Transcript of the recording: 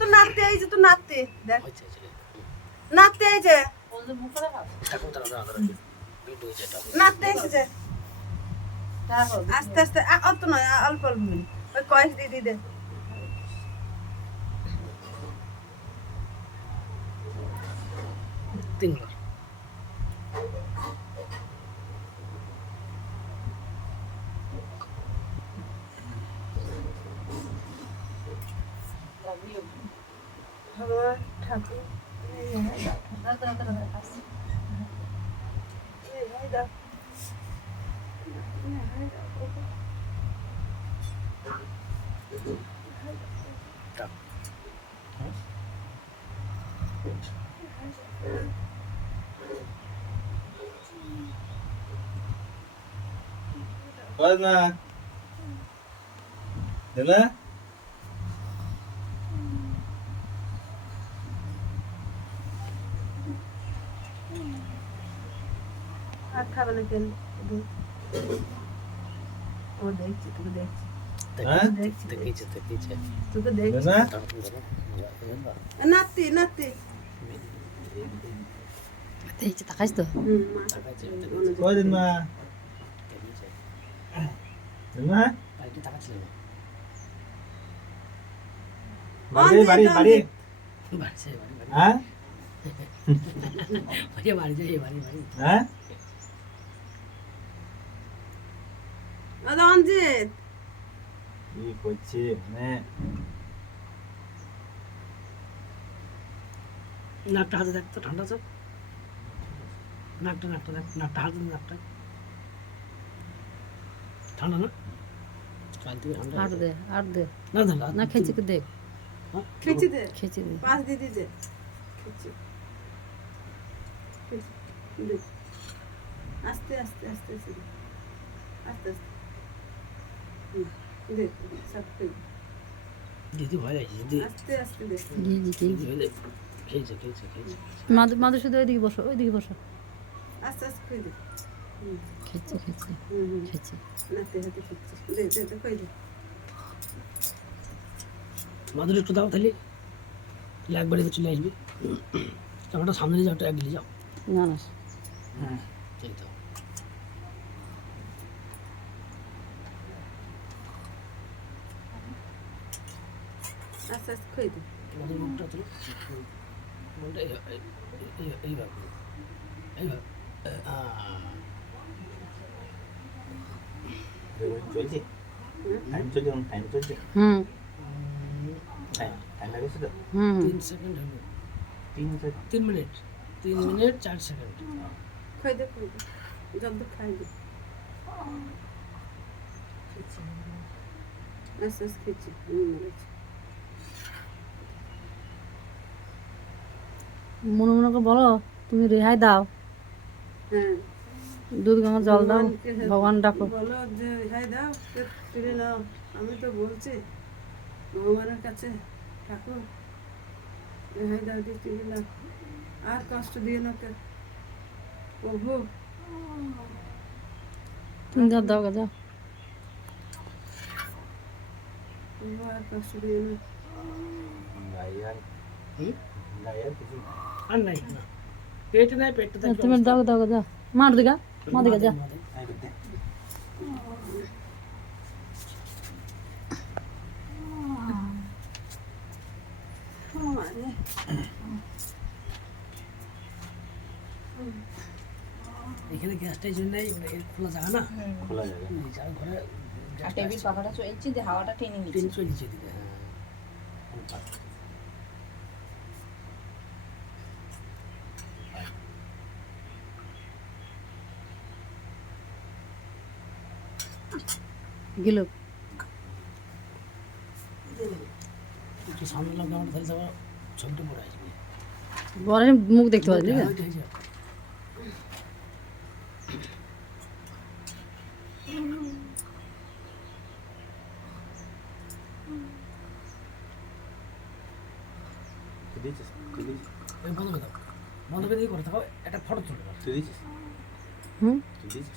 তো নাচতে আইছে তো নাচতে দেখ নাচতে আইছে নাচতে এসেছে আস্তে আস্তে অত নয় অল্প অল্প মিনিট ওই কয়েক দিদি দে তিনবার ভগবান ঠাকুর না দিলে আর খাবে না কেন ও দেখছি তোকে দেখছি হ্যাঁ দেখিয়েছে তোকে দেখছি না নাচতে নাচতে দেখছি তাকাইছ তো কয়দিন মা না বাড়ি বাড়ি বাড়ি হ্যাঁ হ্যাঁ রঞ্জিত কি করছে মানে নাকটা হাতে দেখ তো ঠান্ডা তো নাকটা দেখ নাকটা হাতে নাকটা ঠান্ডা না আর দে না না খেয়েছি কি দেখ খেচি দে খেয়েছি দে পাঁচ দিদি দে খেচি দে আস্তে আস্তে আস্তে আস্তে দে। আস্তে আস্তে দে সব খেয়ে দিদি ভয় লাগছে দিদি আস্তে আস্তে দে দিদি ভয় লাগছে খেয়েছে মাদু শুধু ওইদিকে বসো আস্তে আস্তে খেয়ে দে খেয়েছি খেয়েছি নাতে হাতে খেয়েছি দে দে দে খেয়ে দে মাদুর একটু দাও তাহলে একবারে চলে আসবি ক্যামেরাটা সামনে নিয়ে যাও একটু এগিয়ে যাও না না হ্যাঁ ঠিক তো আস্তে আস্তে খেয়ে দে মাদুর মুখটা তুলো মুখটা এইভাবে চলছে টাইম চলছে টাইম চলছে হুম টাইম লাগেছে তো 3 সেকেন্ড হলো 3 মিনিট 4 সেকেন্ড খেয়ে দে জলদি খাই দে আস্তে আস্তে খেয়েছি মনে মনে বলো তুমি রেহাই দাও হ্যাঁ দুধ গঙ্গা জল দাও ভগবান ডাকো বলো যে রেহাই দাও তুলে নাও আমি তো বলছি ভগবানের কাছে ঠাকুর রেহাই দাও দিয়ে তুলে নাও আর কষ্ট দিয়ে না কে প্রভু তুমি দাও দাও যাও প্রভু আর কষ্ট দিয়ে না গায়ার গায়ার কিছু আর নাই না পেটে নাই পেটটা তুমি দাও যাও মার দিগা যা এখানে গ্যাসটা এই জন্যই খোলা জায়গা না খোলা জায়গা যার ঘরে আর টেবিল পাখাটা চলছে যে হাওয়াটা টেনে নিচ্ছে ট্রেন চলে দিচ্ছে দিকে গেল একটু সামনে লাগবে আমার তাহলে তোমার ছবিটা পড়ে আসবে বরের মুখ দেখতে পাচ্ছি না ওইটাই যাও। তুই দিয়েছিস ওই বন্ধ করে দাও বন্ধ করে দিয়ে করে থাকো একটা ফটো তুলে দাও তুই দিয়েছিস হুম তুই দিয়েছিস